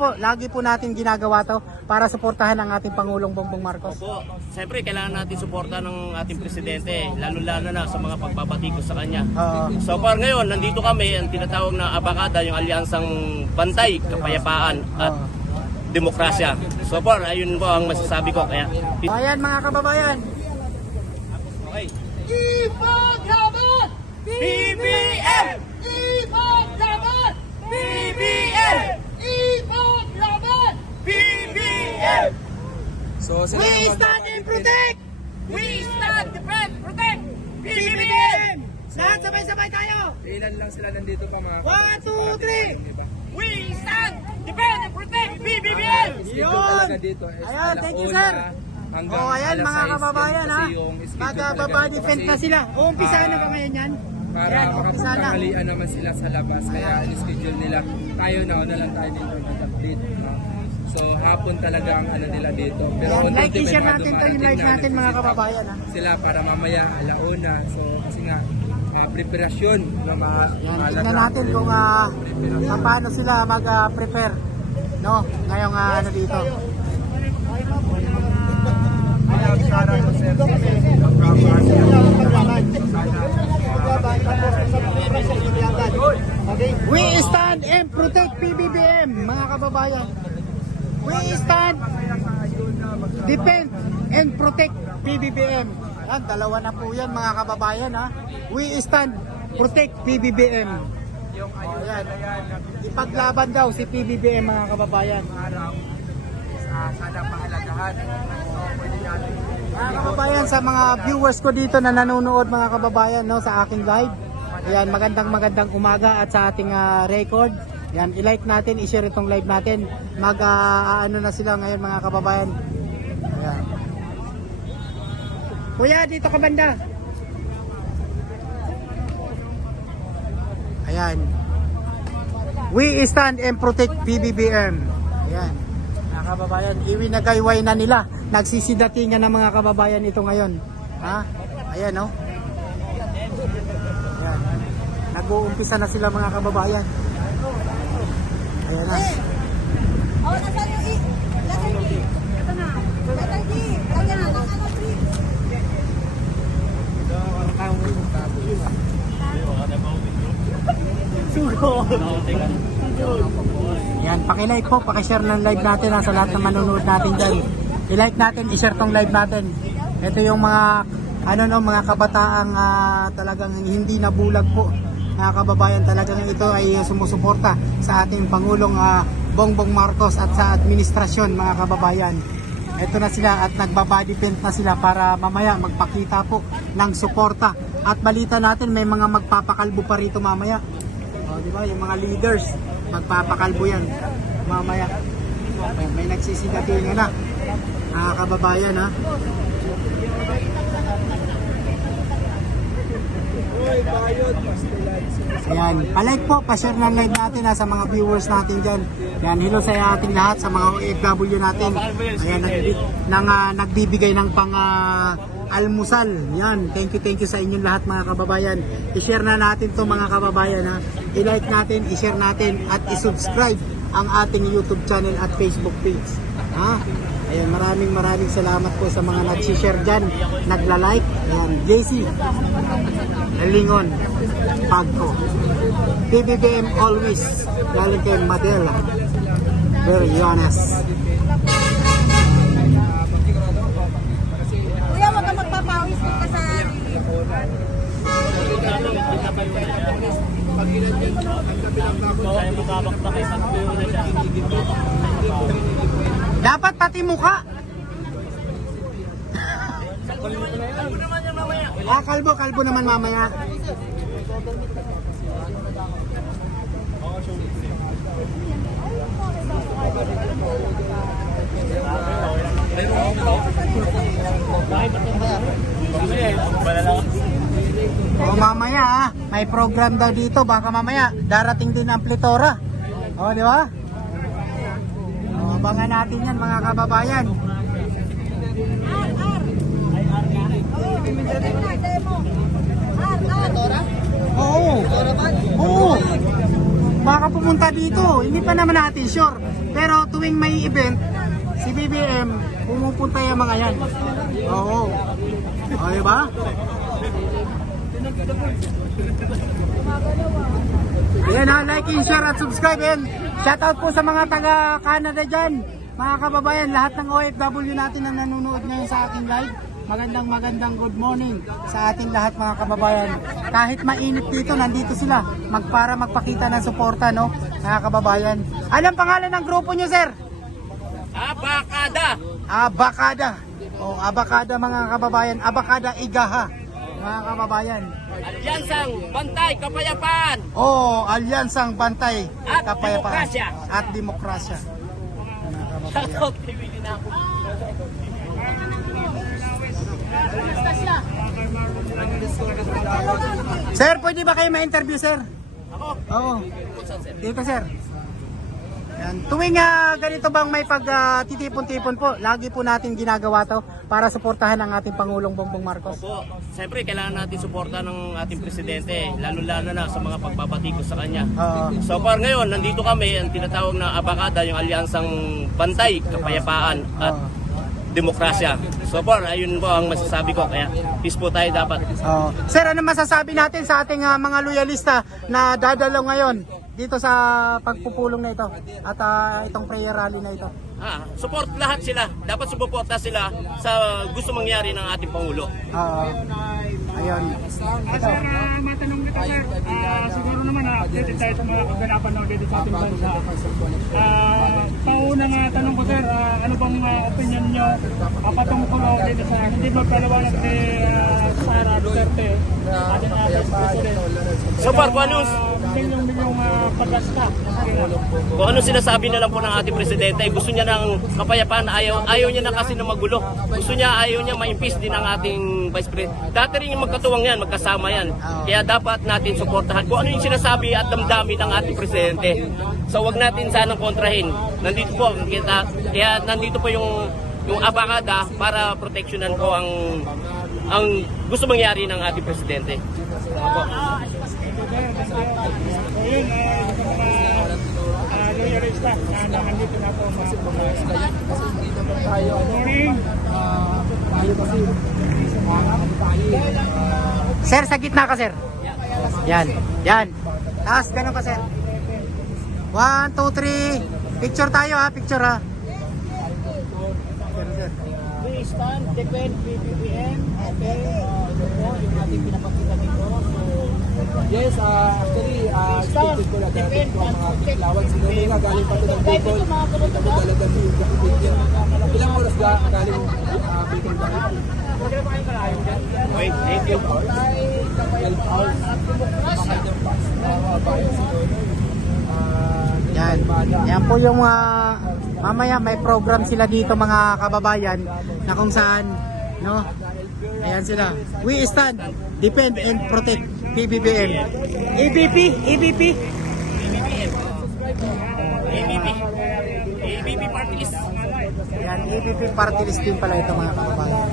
Po, lagi po natin ginagawa to para suportahan ang ating Pangulong Bongbong Marcos. Opo, siyempre kailangan natin suporta ng ating presidente, lalo-lalo na sa mga pagbabatikos sa kanya. So far ngayon, nandito kami, ang tinatawag na Abakada, yung alyansang bantay, kapayapaan at demokrasya. So far, ayun po ang masasabi ko. Kaya, Ayan mga kababayan. okay. Ipaglaban! BBM! Ipaglaban! BBM! Ipaglaban! BBM! So, sila We stand and protect! We stand, defend, protect! BBM! Lahat sabay-sabay tayo! ilan lang sila nandito pa mga 1, 2, 3! diba? We stand, defend, and protect! BBM! Schedule talaga dito is Ayan, alas thank you, 1 sir. hanggang Oh, ayan alas mga 6 kababayan kasi ha. yung schedule Magbaba talaga dito defense kasi, na sila. Umpisa na ba ngayon yan? para Ayan, umpisa na. makapagtanghalian naman sila sa labas kaya in-schedule nila tayo na lang tayo dito nag-update no? So hapon talaga ang ano nila dito pero Ayan, on like duty i-share may mga natin to, yung dumarating like na natin mga nagsisit up kababayan ha. sila para mamaya alauna so kasi nga preparasyon ng mga Yan, tingnan natin kung paano sila mag-prepare no, ngayong ano dito. We stand and protect PBBM, mga kababayan. We stand, defend and protect PBBM. Yan, dalawa na po yan mga kababayan ha. We stand, protect PBBM. Yan. Ipaglaban daw si PBBM mga kababayan. sana pahalagahan pwede natin Mga kababayan, sa mga viewers ko dito na nanonood mga kababayan no, sa aking live. Ayan, magandang umaga at sa ating record. Yan, i-like natin, i-share itong live natin. Ano na sila ngayon mga kababayan. Ayan. Kuya, dito ka banda. Ayan. We stand and protect PBBM. Ayan. Mga kababayan, iwinagayway na nila. Nagsisidatingan ng mga kababayan ito ngayon. Ha? Ayan, no? Ayan. Nag-uumpisa na sila mga kababayan. Ayan na. Oh, nasa yung letter D. Ito na. Letter D. Ayan, nasa tree. Yan, paki-like po, paki-share ng live natin sa lahat ng manonood natin dyan. I-like natin, i-share tong live natin. Ito yung mga mga kabataang talagang hindi nabulag po. Mga kababayan, talagang ito ay sumusuporta sa ating Pangulong Bongbong Marcos at sa administrasyon mga kababayan. Ito na sila at nagbabody paint na sila para mamaya magpakita po ng suporta. At balita natin may mga magpapakalbo pa rito mamaya. O, di ba? Yung mga leaders magpapakalbo yan mamaya. May nagsisidatingan na. Mga kababayan ha. Ayan, palike po, pa-share ng live natin sa mga viewers natin dyan. Ayan, hello sa ating lahat, sa mga OFW natin. Ayan, nagbibigay ng almusal. Yan, thank you sa inyong lahat mga kababayan. I-share na natin to mga kababayan ha. I-like natin, i-share natin at i-subscribe ang ating YouTube channel at Facebook page. Ha? Ayan, maraming salamat po sa mga nag-share dyan, nagla-like. Ayan, JC Lingon Pagko. PBBM always. Galing kay Madela. Very honest. Kuya, wag ka magpapawis dun ka sa... Dapat pati mukha. Kalbo naman mamaya. O mamaya may program daw dito, baka mamaya darating din ang Plitora. O di ba? O, abangan natin yan mga kababayan. Demo. Oo. Oo. baka pumunta dito. Hindi pa naman natin sure. Pero tuwing may event, si BBM, pumupunta yung mga yan. Oo. O, diba? Ayan ha, like, share at subscribe. Ayan, shoutout po sa mga taga-Canada dyan. Mga kababayan, lahat ng OFW natin na nanonood ngayon sa ating live. Magandang good morning sa ating lahat mga kababayan. Kahit mainit dito, nandito sila para magpakita ng suporta, no, mga kababayan. Anong pangalan ng grupo nyo, sir? Abakada! Abakada. O, Abakada mga kababayan. Abakada Igaha, mga kababayan. Alyansang Bantay Kapayapaan! O, Alyansang Bantay At Kapayapaan Demokrasya. at Demokrasya. Shoutout kay Willie Napo. Sir, pwede ba kayo ma-interview, sir? Ako? Oo. Dito, sir. Yan. Tuwing ganito bang may titipon-tipon po, lagi po natin ginagawa to para suportahan ang ating Pangulong Bongbong Marcos. Po, siyempre kailangan natin suporta ng ating presidente, lalo-lalo na sa mga pagbabatikos sa kanya. Oo. So far ngayon, nandito kami, ang tinatawag na Abakada, yung Alyansang Bantay, Kapayapaan at Demokrasya. So far, ayun po ang masasabi ko, kaya peace po tayo dapat. Sir, ano masasabi natin sa ating mga loyalista na dadalaw ngayon dito sa pagpupulong na ito at itong prayer rally na ito? Support lahat sila. Dapat sumuporta sila sa gusto mangyari ng ating Pangulo. Ayun. Sir, matanong kita sir, siguro naman updated tayo sa mga kaganapan na dito sa ating bansa. Paunang tanong ko sir, ano bang opinion nyo patungkol dito sa hindi magpalawanag ni Sara Duterte, ating Vice President? So far, kung anong milyong pagasta. Kung ano sinasabi na lang po ng ating presidente, gusto niya ng kapayapaan, ayaw niya na kasi na magulo. Ayaw niya ma-impeach din ang ating vice president. Dati rin yung magkatuwang yan, magkasama yan. Kaya dapat natin suportahan kung ano yung sinasabi at damdamin ng ating presidente. So wag natin sanang kontrahin. Nandito po kita, kaya nandito po yung Abakada para proteksyonan po ang gusto mangyari ng ating presidente. Opo. So yun, sa mga loyalista na nandito na po sa morning. Sir, sa gitna ka, sir. Yan. Taas, ganun ka, sir. 1, 2, 3. Picture tayo, ha. Picture, ha. Sir. We stand, defend BBM. Okay, ito po yung ating pinapakita dito. Yes, actually, expected ko na dahil ko ang mga kiklawan. Sino nga galing pa ito ng Bicol. Talaga yung Bicol. Ilang oras galing Bicol galing? Wait, thank you. 12 hours. Yan po yung mamaya may program sila dito mga kababayan na kung saan, no? Ayan sila. We stand, defend and protect PBBM. EBP. ABP party list. Yan, EBP party list din pala ito mga kababayan.